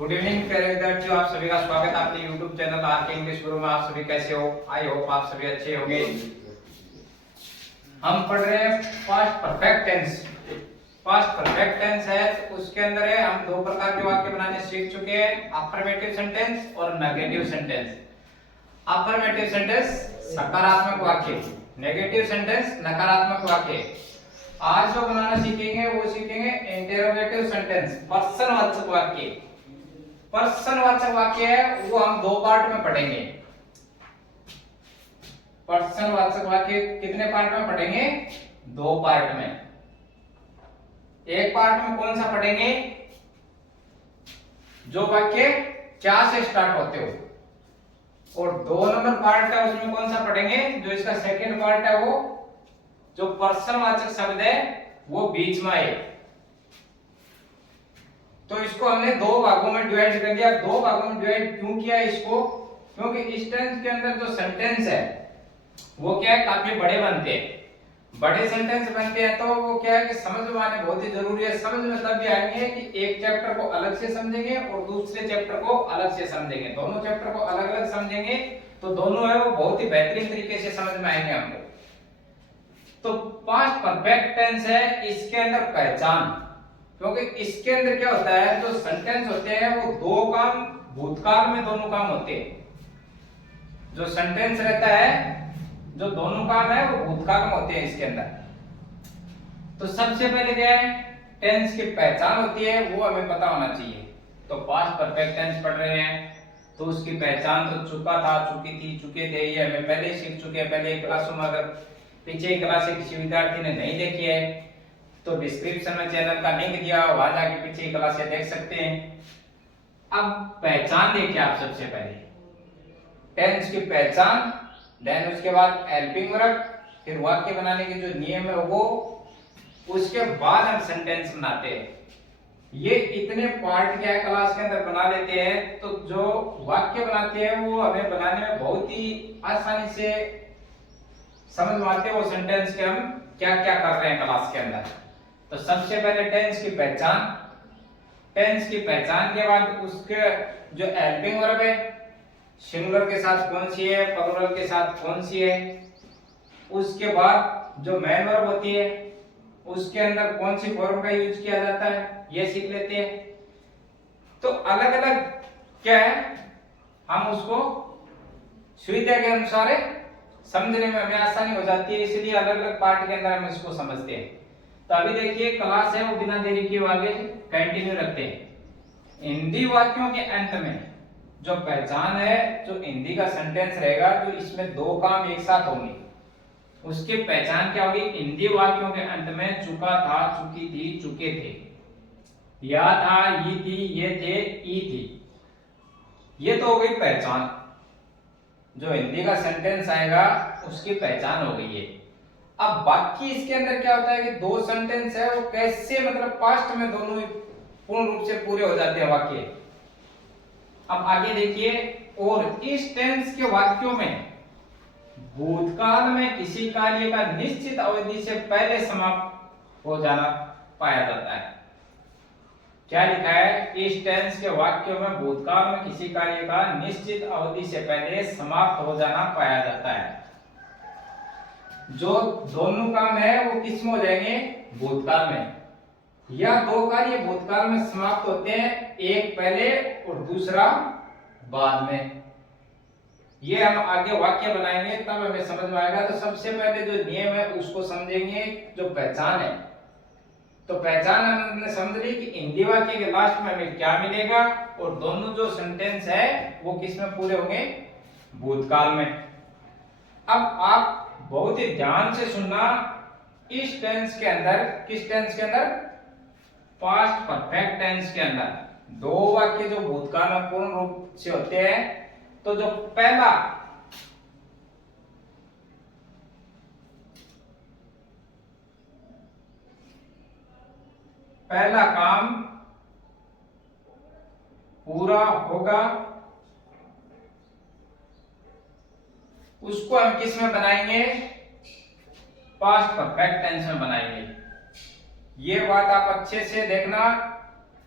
Good evening प्यारे विद्यार्थियों, आप सभी का स्वागत है अपने YouTube चैनल आर के इंग्लिश गुरु में। आप सभी कैसे हो? आई होप आप सभी अच्छे होंगे। हम पढ़ रहे हैं past perfect tense. Past perfect tense है तो उसके अंदर है हम दो प्रकार के वाक्य बनाने सीख चुके हैं, अफर्मेटिव सेंटेंस और नेगेटिव सेंटेंस। अफर्मेटिव सेंटेंस सकारात्मक वाक्य, नेगेटिव सेंटेंस नकारात्मक वाक्य। आज जो बनाना सीखेंगे वो सीखेंगे इंटेरोगेटिव सेंटेंस, प्रश्नवाचक वाक्य। प्रश्नवाचक वाक्य है वो हम दो पार्ट में पढ़ेंगे। प्रश्नवाचक वाक्य कितने पार्ट में पढ़ेंगे? दो पार्ट में। एक पार्ट में कौन सा पढ़ेंगे? जो वाक्य क्या से स्टार्ट होते हो, और दो नंबर पार्ट है उसमें कौन सा पढ़ेंगे? जो इसका सेकंड पार्ट है वो जो प्रश्नवाचक शब्द है वो बीच में आए। तो इसको हमने दो भागों में डिवाइड कर दिया। दो भागों में डिवाइड क्यों किया इसको? क्योंकि इस टेंस के अंदर जो सेंटेंस है वो क्या है, काफी बड़े बनते हैं। बड़े सेंटेंस बनते हैं तो वो क्या है कि समझ में आने बहुत ही जरूरी है। समझ में तब भी आएंगे कि एक चैप्टर को अलग से समझेंगे और दूसरे चैप्टर को अलग से समझेंगे। दोनों चैप्टर को अलग अलग समझेंगे तो दोनों है वो बहुत ही बेहतरीन तरीके से समझ में आएंगे हमको। तो पास्ट परफेक्ट टेंस है, इसके अंदर पहचान, क्योंकि इसके अंदर क्या होता है, जो सेंटेंस होते हैं वो दो काम भूतकाल में दोनों काम होते हैं। जो सेंटेंस रहता है जो दोनों काम है वो भूतकाल में होते हैं इसके अंदर। तो सबसे पहले क्या है, टेंस की पहचान होती है, वो हमें पता होना चाहिए। तो पास्ट परफेक्ट टेंस पढ़ रहे हैं तो उसकी पहचान तो चुका था, चुकी थी, चुके थे, ये हमें पहले सीख चुके हैं। पहले क्लासों में अगर पीछे क्लास से किसी विद्यार्थी ने नहीं देखी है तो डिस्क्रिप्शन में चैनल का लिंक दिया, वहां जाके पीछे क्लासें देख सकते हैं। अब पहचान देखिए आप। सबसे पहले टेंस की पहचान, देन उसके बाद हेल्पिंग वर्ब, फिर वाक्य बनाने के जो नियम है वो, उसके बाद हम सेंटेंस बनाते हैं। ये इतने पार्ट क्या है क्लास के अंदर बना लेते हैं तो जो वाक्य बनाते हैं वो हमें बनाने में बहुत ही आसानी से समझ में आते हैं वो सेंटेंस के हम क्या क्या कर रहे हैं क्लास के अंदर। तो सबसे पहले टेंस की पहचान। टेंस की पहचान के बाद उसके जो हेल्पिंग वर्ब है, सिंगुलर के साथ कौन सी है, प्लूरल के साथ कौन सी है, उसके बाद जो मेन वर्ब होती है उसके अंदर कौन सी फॉर्म का यूज किया जाता है, ये सीख लेते हैं। तो अलग अलग क्या है, हम उसको सुविधा के अनुसार समझने में हमें आसानी हो जाती है, इसलिए अलग अलग पार्ट के अंदर हम इसको समझते हैं। तो अभी देखिए क्लास है वो बिना देरी के आगे कंटिन्यू रखते हैं। हिंदी वाक्यों के अंत में जो पहचान है, जो हिंदी का सेंटेंस रहेगा जो इसमें दो काम एक साथ होंगे, उसकी पहचान क्या होगी? हिंदी वाक्यों के अंत में चुका था, चुकी थी, चुके थे, या था, ये थी, ये थे, ई थी, ये तो हो गई पहचान। जो हिंदी का सेंटेंस आएगा उसकी पहचान हो गई है। अब बाकी इसके अंदर क्या होता है कि दो सेंटेंस है वो कैसे मतलब पास्ट में दोनों पूर्ण रूप से पूरे हो जाते हैं वाक्य। अब आगे देखिए, और इस टेंस के वाक्यों में भूतकाल में किसी कार्य का निश्चित अवधि से पहले समाप्त हो जाना पाया जाता है। क्या लिखा है? इस टेंस के वाक्यों में भूतकाल में किसी कार्य का निश्चित अवधि से पहले समाप्त हो जाना पाया जाता है। जो दोनों काम है वो किस में हो जाएंगे? भूतकाल में। या दो कार्य भूतकाल में समाप्त होते हैं, एक पहले और दूसरा बाद में। ये हम आगे वाक्य बनाएंगे तब हमें समझ में आएगा। तो सबसे पहले जो नियम है उसको समझेंगे, जो पहचान है। तो पहचान हमने समझ ली कि हिंदी वाक्य के लास्ट में हमें क्या मिलेगा, और दोनों जो सेंटेंस है वो किस में पूरे होंगे? भूतकाल में। अब आप बहुत ही ध्यान से सुनना, इस टेंस के अंदर, किस टेंस के अंदर? पास्ट परफेक्ट टेंस के अंदर दो वाक्य जो भूतकाल में पूर्ण रूप से होते हैं। तो जो पहला काम पूरा होगा उसको हम किस में बनाएंगे? पास्ट परफेक्ट टेंस में बनाएंगे। ये बात आप अच्छे से देखना।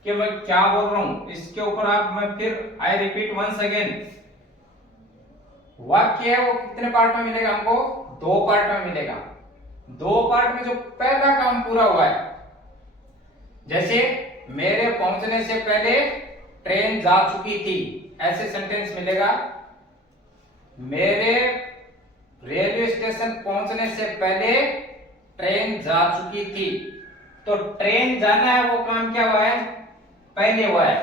कि मैं क्या बोल रहा हूं, इसके ऊपर आप मैं फिर आई रिपीट वंस अगेन, वाक्य है वो कितने पार्ट में मिलेगा हमको? दो पार्ट में मिलेगा। दो पार्ट में जो पहला काम पूरा हुआ है, जैसे मेरे पहुंचने से पहले ट्रेन जा चुकी थी, ऐसे सेंटेंस मिलेगा। मेरे रेलवे स्टेशन पहुंचने से पहले ट्रेन जा चुकी थी, तो ट्रेन जाना है वो काम क्या हुआ है? पहले हुआ है।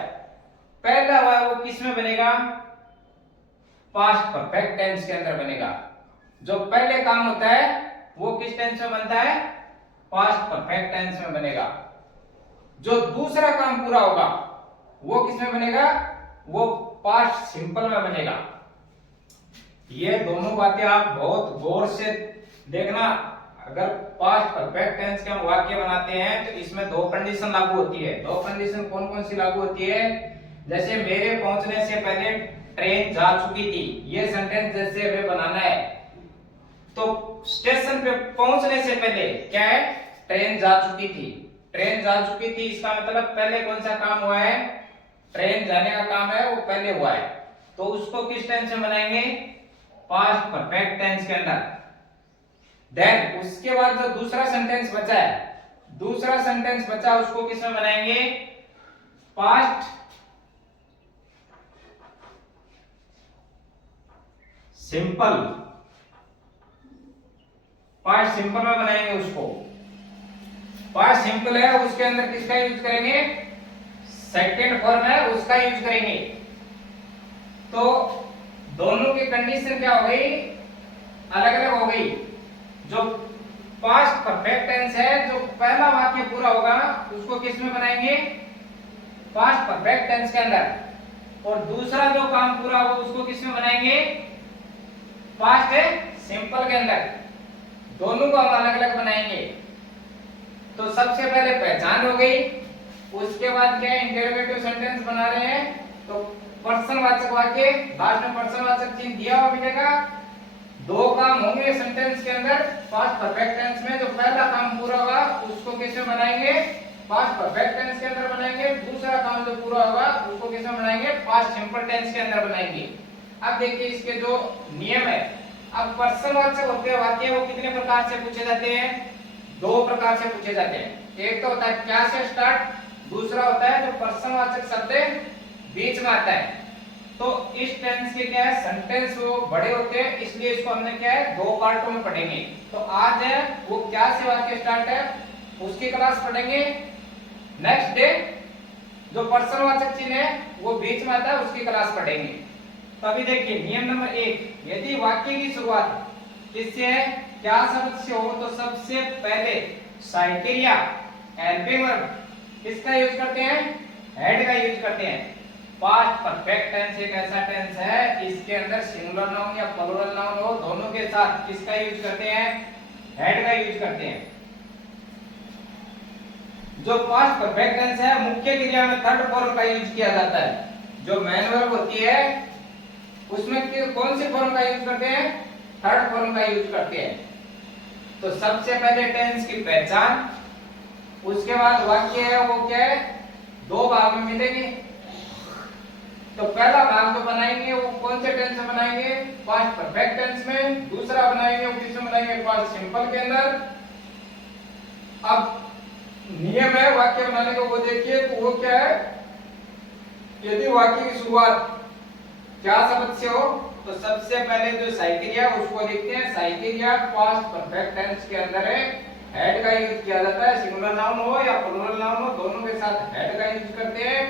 पहला हुआ है वो किस में बनेगा? पास्ट परफेक्ट टेंस के अंदर बनेगा। जो पहले काम होता है वो किस टेंस में बनता है? पास्ट परफेक्ट टेंस में बनेगा। जो दूसरा काम पूरा होगा वो किस में बनेगा? वो पास्ट सिंपल में बनेगा। ये दोनों बातें आप बहुत गौर से देखना। अगर पास्ट परफेक्ट टेंस के हम वाक्य बनाते हैं तो इसमें दो कंडीशन लागू होती है। दो कंडीशन कौन कौन सी लागू होती है? जैसे मेरे पहुंचने से पहले ट्रेन जा चुकी थी, ये सेंटेंस जैसे हमें बनाना है तो स्टेशन पे पहुंचने से पहले क्या है? ट्रेन जा चुकी थी। ट्रेन जा चुकी थी इसका मतलब पहले कौन सा काम हुआ है? ट्रेन जाने का काम है वो पहले हुआ है, तो उसको किस टेंस में बनाएंगे? पास्ट परफेक्ट टेंस के अंदर। देन उसके बाद जो दूसरा सेंटेंस बचा है, दूसरा सेंटेंस बचा उसको किस में बनाएंगे? Past simple. पास्ट सिंपल में बनाएंगे उसको। पास्ट सिंपल है उसके अंदर किसका यूज करेंगे? सेकंड फॉर्म है उसका यूज करेंगे। तो दोनों की कंडीशन क्या हो गई? अलग अलग हो गई। जो पास्ट परफेक्ट टेंस है, जो पहला वाक्य पूरा होगा उसको किस में बनाएंगे? पास्ट परफेक्ट टेंस के अंदर। और दूसरा जो काम पूरा होगा उसको किस में बनाएंगे? पास्ट सिंपल के अंदर। दोनों को हम अलग अलग बनाएंगे। तो सबसे पहले पहचान हो गई, उसके बाद क्या? इंटरोगेटिव सेंटेंस बना रहे हैं तो पर्सनवाचक वाक्य, लास्ट में पर्सनवाचक चिन्ह दिया हुआ मिलेगा। दो काम होंगे सेंटेंस के अंदर पास्ट परफेक्ट टेंस में। जो पहला काम पूरा होगा उसको किसमें बनाएंगे? पास्ट परफेक्ट टेंस के अंदर बनाएंगे। दूसरा काम जो पूरा होगा उसको किसमें बनाएंगे? पास्ट सिंपल टेंस के अंदर बनाएंगे। अब देखिए इसके जो नियम है। अब पर्सनवाचक होते हैं वाक्य वो कितने प्रकार से पूछे जाते हैं? दो प्रकार से पूछे जाते हैं। एक तो होता है क्या से स्टार्ट, दूसरा होता है जो पर्सनवाचक शब्द बीच में आता है। तो इस टेंस के क्या है? सेंटेंस वो बड़े होते हैं, इसलिए इसको हमने क्या है? दो पार्टों में पढ़ेंगे। तो आज है वो क्या से वाक्य स्टार्ट है उसकी क्लास पढ़ेंगे। नेक्स्ट डे जो पर्सनवाचक चिन्ह है वो बीच में आता है उसकी क्लास पढ़ेंगे। तो अभी देखिए नियम नंबर 1, यदि वाक्य की शुरुआत किससे है? क्या शब्द से हो तो सबसे पहले साइकेरिया हेल्पिंग वर्ब किसका यूज करते हैं? हेड का यूज करते हैं। पास्ट परफेक्ट टेंस एक ऐसा टेंस है इसके अंदर सिंगुलर नाउन या प्लूरल नाउन हो, दोनों के साथ किसका यूज करते हैं? हेड का यूज करते हैं। जो पास्ट परफेक्ट टेंस है मुख्य क्रिया में थर्ड फॉर्म का यूज किया जाता है। जो मेन वर्ब होती है उसमें कौन से फॉर्म का यूज करते हैं? थर्ड फॉर्म का यूज करते हैं। तो सबसे पहले टेंस की पहचान, उसके बाद वाक्य है वो क्या है? दो भाग में मिलेगी। तो पहला भाग जो बनाएंगे वो कौन से टेंस में बनाएंगे? पास्ट परफेक्ट टेंस में। दूसरा बनाएंगे वो किसमें बनाएंगे? पास्ट सिंपल के अंदर। अब नियम है वाक्य बनाने का वो देखिए, तो वो क्या है? यदि वाक्य की शुरुआत क्या शब्द से हो तो सबसे पहले जो साइकेरिया उसको देखते हैं। साइकेरिया पास्ट परफेक्ट टेंस के अंदर है, हेड का यूज किया जाता है। सिंगुलर नाउन हो या प्लूरल नाउन हो दोनों के साथ हेड का यूज करते हैं।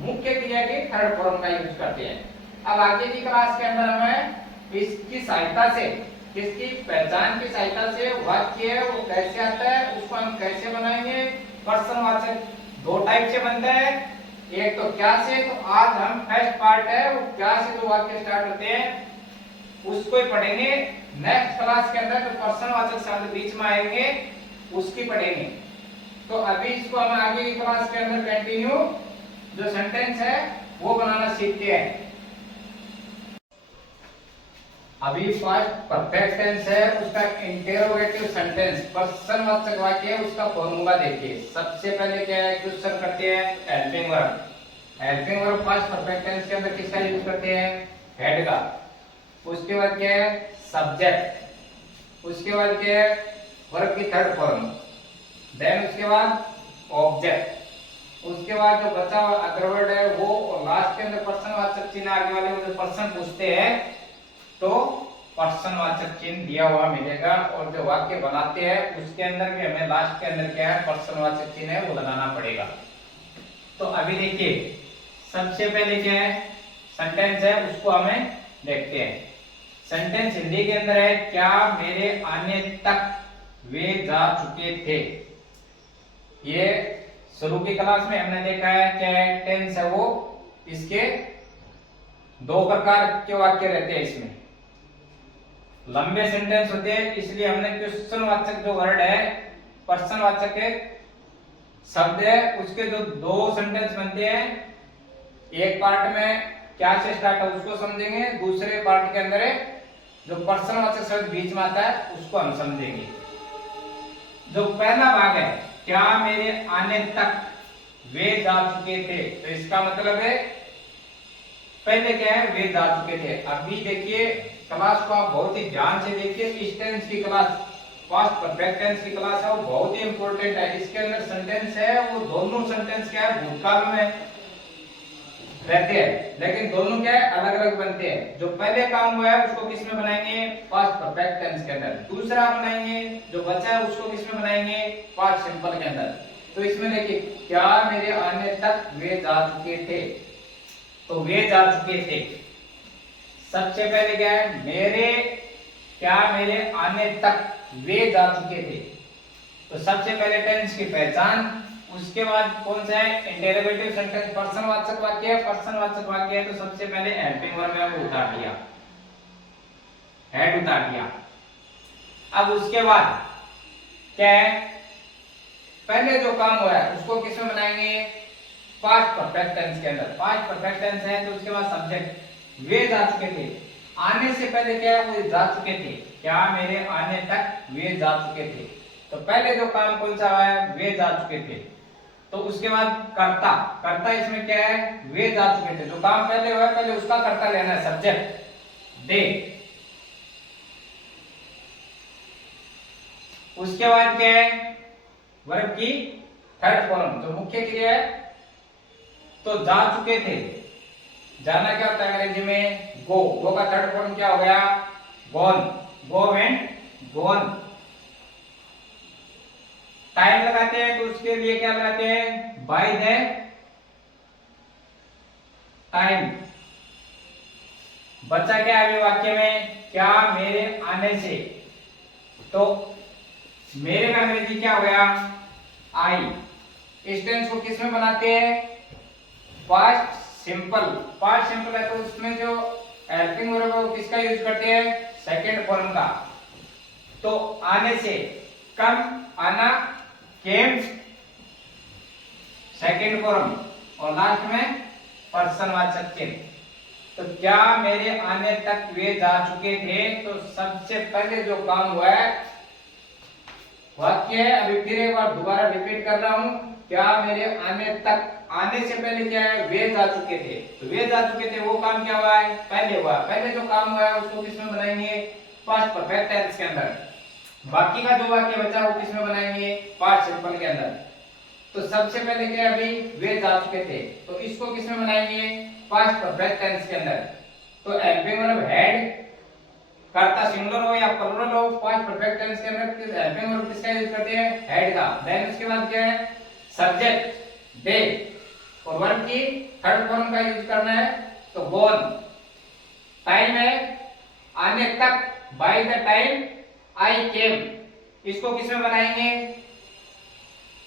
मुख्य क्रिया के थर्ड फॉर्म का यूज करते हैं। अब आगे की क्लास के अंदर हमें इसकी सहायता से, किसकी पहचान की सहायता से वाक्य है वो कैसे आता है उसको हम कैसे बनाएंगे। पर्सनवाचक दो टाइप से बनता है, एक तो क्या से। तो आज हम फर्स्ट पार्ट है वो क्या से जो वाक्य स्टार्ट होते हैं उसको ही पढ़ेंगे। नेक्स्ट क्लास के अंदर जो पर्सनवाचक शब्द बीच में आएंगे उसकी पढ़ेंगे। तो अभी इसको हम आगे की क्लास के अंदर कंटिन्यू जो सेंटेंस है वो बनाना सीखते हैं। अभी पास्ट परफेक्ट टेंस है, उसका इंटेरोगेटिव सेंटेंस प्रश्नवाचक वाक्य है, उसका फॉर्मूला देखिए। सबसे पहले क्या है, क्वेश्चन करते हैं helping verb. Helping verb past perfect tense के अंदर किसका यूज करते हैं, हेड का। उसके बाद क्या है, सब्जेक्ट। उसके बाद क्या है, वर्ब की थर्ड फॉर्म। देन उसके बाद ऑब्जेक्ट। उसके बाद जो बचा हुआ अदर वर्ड है वो, और लास्ट के अंदर प्रश्नवाचक चिन्ह आगे वाले में जो प्रश्न पूछते हैं तो प्रश्नवाचक चिन्ह दिया हुआ मिलेगा, और जो वाक्य बनाते हैं उसके अंदर भी हमें लास्ट के अंदर क्या है, प्रश्नवाचक चिन्ह है वो लगाना पड़ेगा। तो अभी देखिए सबसे पहले क्या है, सेंटेंस है उसको हमें देखते हैं। सेंटेंस हिंदी के अंदर है, क्या मेरे आने तक वे जा चुके थे। ये शुरू की क्लास में हमने देखा है क्या है, टेंस है वो, इसके दो प्रकार के वाक्य रहते हैं। इसमें लंबे सेंटेंस होते हैं, इसलिए हमने क्वेश्चनवाचक जो वर्ड है, प्रश्नवाचक के शब्द है, उसके जो दो सेंटेंस बनते हैं, एक पार्ट में क्या से स्टार्ट है उसको समझेंगे, दूसरे पार्ट के अंदर जो प्रश्नवाचक शब्द बीच में आता है उसको हम समझेंगे। जो पहला भाग है, क्या मेरे आने तक वे जा चुके थे, तो इसका मतलब है पहले क्या है, वे जा चुके थे। अभी देखिए क्लास को आप बहुत ही ध्यान से देखिए, इस टेंस की क्लास, पास्ट परफेक्ट टेंस की क्लास है वो बहुत ही इंपॉर्टेंट है। इसके अंदर सेंटेंस है वो दोनों सेंटेंस क्या है, भूतकाल में रहते हैं, लेकिन दोनों क्या है, अलग अलग बनते हैं। जो पहले काम हुआ है उसको किस में बनाएंगे, पास्ट परफेक्ट टेंस के अंदर। दूसरा बनाएंगे जो बचा है उसको किस में बनाएंगे, पास्ट सिंपल के अंदर। तो इसमें देखिए, क्या मेरे आने तक वे जा चुके थे, तो वे जा चुके थे। सबसे पहले क्या है, मेरे, क्या मेरे आने तक वे जा चुके थे, तो सबसे पहले टेंस की पहचान। उसके बाद कौन सा है, इंटेरोगेटिव सेंटेंस, प्रश्नवाचक वाक्य है। प्रश्नवाचक वाक्य है तो सबसे पहले हेल्पिंग वर्ब है वो उतार दिया, हेड उतार दिया। अब उसके बाद क्या है, पहले जो काम हुआ है उसको किस में बनाएंगे, पास्ट परफेक्ट टेंस के अंदर। पास्ट परफेक्ट टेंस है तो उसके बाद सब्जेक्ट, वे जा चुके थे। आने से पहले क्या है, वो जा चुके थे, क्या मेरे आने तक वे जा चुके थे। तो पहले जो काम कौन सा हुआ है, वे जा चुके थे। तो उसके बाद कर्ता, कर्ता इसमें क्या है, वे जा चुके थे। जो काम पहले हुआ है पहले उसका कर्ता लेना है, सब्जेक्ट दे। उसके बाद क्या है, वर्ब की थर्ड फॉर्म जो मुख्य क्रिया है, तो जा चुके थे, जाना क्या होता है अंग्रेजी में, गो। गो का थर्ड फॉर्म क्या हो गया, gone. Go went gone. Time लगाते हैं तो उसके लिए क्या लगाते हैं, बाय द टाइम। बचा क्या अभी वाक्य में, क्या मेरे आने से, तो मेरे का अंग्रेजी क्या हो गया, आई। इस टेंस को किस में बनाते हैं, पास्ट सिंपल। पास्ट सिंपल है तो उसमें जो हेल्पिंग वर्ब है वो किसका यूज करते हैं, सेकंड फॉर्म का। तो आने से, कम, आना, केम, सेकंड फॉर्म, और लास्ट में पर्सनवाचक चिन्ह। तो क्या मेरे आने तक वे जा चुके थे, तो सबसे पहले जो काम हुआ है, वाक्य है, अभी फिर एक बार दोबारा रिपीट कर रहा हूं, क्या मेरे आने तक, आने से पहले क्या है, वे जा चुके थे। तो वे जा चुके थे वो काम क्या हुआ है, पहले हुआ। पहले जो काम हुआ है उसको किसमें बनाएंगे, पास्ट परफेक्ट टेंस के अंदर। बाकी का जो वाक्य बचा वो किसमें बनाएंगे, पास्ट सिंपल के अंदर। तो सबसे पहले क्या है, अभी वे जा चुके थे, तो इसको किसमें बनाएंगे, पास्ट परफेक्ट टेंस के अंदर। तो हेल्पिंग वर्ब हेड, कर्ता सिंगुलर हो या प्लुरल हो, पास्ट परफेक्ट टेंस के अंदर हेल्पिंग वर्ब किसका यूज करते हैं, हेड का। देन उसके बाद क्या है, सब्जेक्ट दे, और वर्ब की थर्ड फॉर्म का यूज करना है, तो गॉन। टाइम है, आने तक, बाय द टाइम आई केम। इसको किसमें बनाएंगे,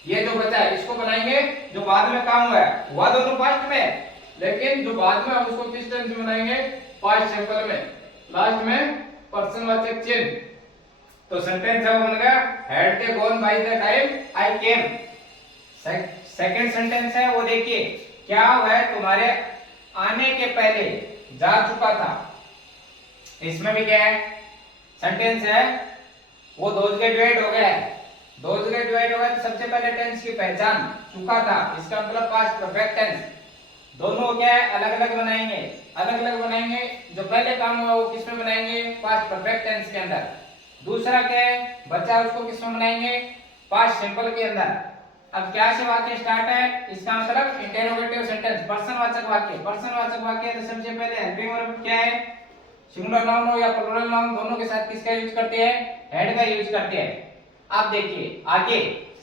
ये जो बचा है इसको बनाएंगे, जो बाद में काम हुआ है, हुआ दोनों पास्ट में, लेकिन जो बाद में हम उसको किस टेंस में बनाएंगे, पास्ट सिंपल में, लास्ट में पर्सनवाचक चिन्ह। तो सेंटेंस है वो बन गया, had they gone by the time I came. Second sentence है वो देखिए, क्या वह तुम्हारे आने के पहले जा चुका था। इसमें भी क्या है, सेंटेंस है, वो दो जगह डिवाइड हो गया है। दो जगह डिवाइड हो गया तो सबसे पहले टेंस की पहचान चुका था, इसका मतलब पास्ट परफेक्ट टेंस। दोनों क्या है, अलग अलग बनाएंगे, अलग अलग बनाएंगे। जो पहले काम हुआ वो किसमें बनाएंगे, पास्ट परफेक्ट टेंस के अंदर। दूसरा क्या है बचा, उसको किसमें बनाएंगे, पास्ट सिंपल के अंदर। अब क्या से वाक्य स्टार्ट है, इसका मतलब इंटेरोगेटिव सेंटेंस, पर्सनवाचक वाक्य। पर्सनवाचक वाक्य तो सबसे पहले हेल्पिंग वर्ब क्या है, सिंगुलर नाउन हो या प्लूरल नाउन, दोनों के साथ किसका यूज करते हैं, हेड का यूज करते हैं। अब देखिए आगे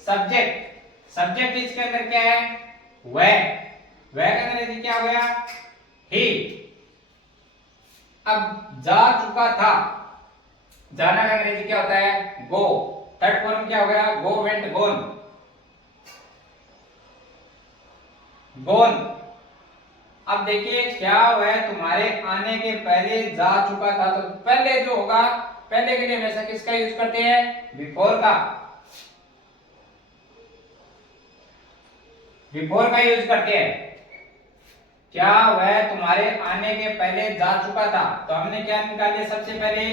सब्जेक्ट। सब्जेक्ट इसके अंदर क्या है, वह का अंग्रेजी क्या हो गया, ही। अब जा चुका था, जाना का अंग्रेजी क्या होता है, गो। थर्ड फॉर्म क्या हो गया, गो वेंट गोन, गोन। अब देखिए क्या हुआ है, तुम्हारे आने के पहले जा चुका था, तो पहले जो होगा, पहले के लिए हमेशा किसका यूज करते हैं, बिफोर का, बिफोर का यूज करते हैं। क्या वह तुम्हारे आने के पहले जा चुका था, तो हमने क्या निकाल लिया, सबसे पहले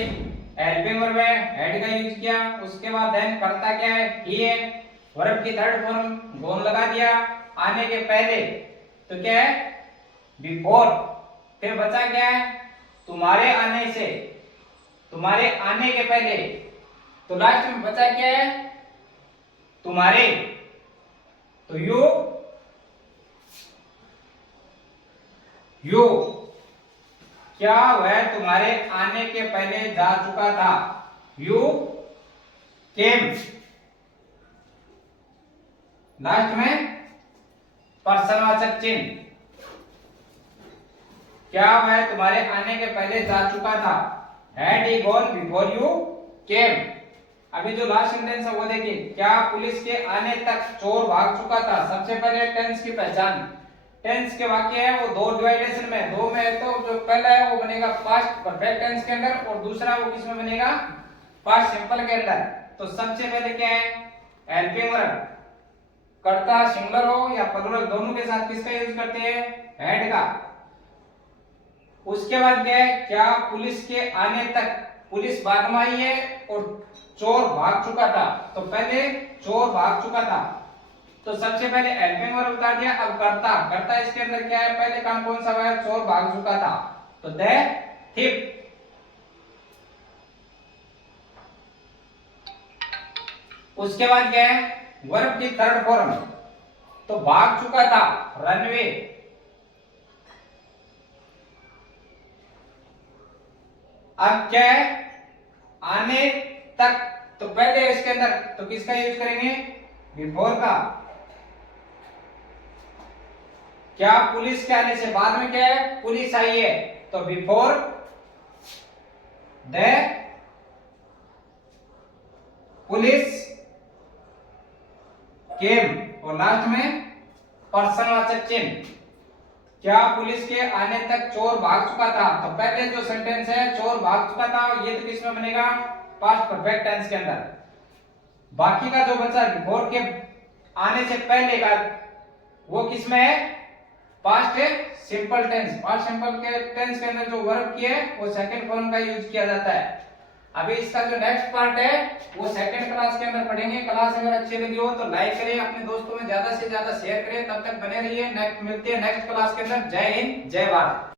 हेल्पिंग वर्ब है, हेड का यूज किया, उसके बाद देन करता क्या है, ही है, वर्ब की थर्ड फॉर्म गोन लगा दिया, आने के पहले तो क्या है, बिफोर। फिर बचा क्या है, तुम्हारे आने से, तुम्हारे आने के पहले, तो लास्ट में बचा क्या है, तुम्हारे, तो यू, यू। क्या वह तुम्हारे आने के पहले जा चुका था, यू केम। लास्ट में पर्सनवाचक चिन्ह, क्या वह तुम्हारे आने के पहले जा चुका था, had he gone before you came. अभी जो लास्ट सेंटेंस है वो देखिए, क्या पुलिस के आने तक चोर भाग चुका था। सबसे पहले टेंस की पहचान, टेंस के वाक्य है वो दो डिवाइडेशन में, दो में है, तो जो पहला है वो बनेगा पास्ट परफेक्ट टेंस के अंदर, और दूसरा वो किसमें बनेगा, पास्ट सिंपल के अंदर। तो सबसे पहले क्या है, हेल्पिंग वर्ब, कर्ता सिंगुलर हो या प्लूरल दोनों के साथ किसका यूज करते हैं, हेड का। उसके बाद क्या है, क्या पुलिस के आने तक, पुलिस बाद में आई है और चोर भाग चुका था, तो पहले चोर भाग चुका था, तो सबसे पहले हेल्पिंग वर्ब उतार दिया। अब करता, करता इसके अंदर क्या है, पहले काम कौन सा हुआ है, चोर भाग चुका था, तो द थिप। उसके बाद क्या है, वर्ब की थर्ड फॉर्म, तो भाग चुका था, रनवे। अब क्या है, आने तक, तो पहले इसके अंदर तो किसका यूज करेंगे, बिफोर का। क्या पुलिस के आने से बाद में क्या है, पुलिस आई है, तो बिफोर द पुलिस केम। और लास्ट में पर्सनवाचक चिन्ह, क्या पुलिस के आने तक चोर भाग चुका था, तो पहले जो सेंटेंस है चोर भाग चुका था, ये तो किसमें बनेगा, पास्ट परफेक्ट टेंस के अंदर। बाकी का जो बचा बिफोर के आने से पहले का, वो किसमें है, past simple tense. Past simple के टेंस के अंदर जो वर्ब की है वो सेकंड फॉर्म का यूज किया जाता है। अभी इसका जो नेक्स्ट पार्ट है वो सेकंड क्लास के अंदर पढ़ेंगे। क्लास अगर अच्छी लगी हो तो लाइक करें, अपने दोस्तों में ज्यादा से ज्यादा शेयर करें। तब तक बने रहिए, नेक्स्ट मिलते हैं नेक्स्ट क्लास के अंदर। जय हिंद, जय भारत।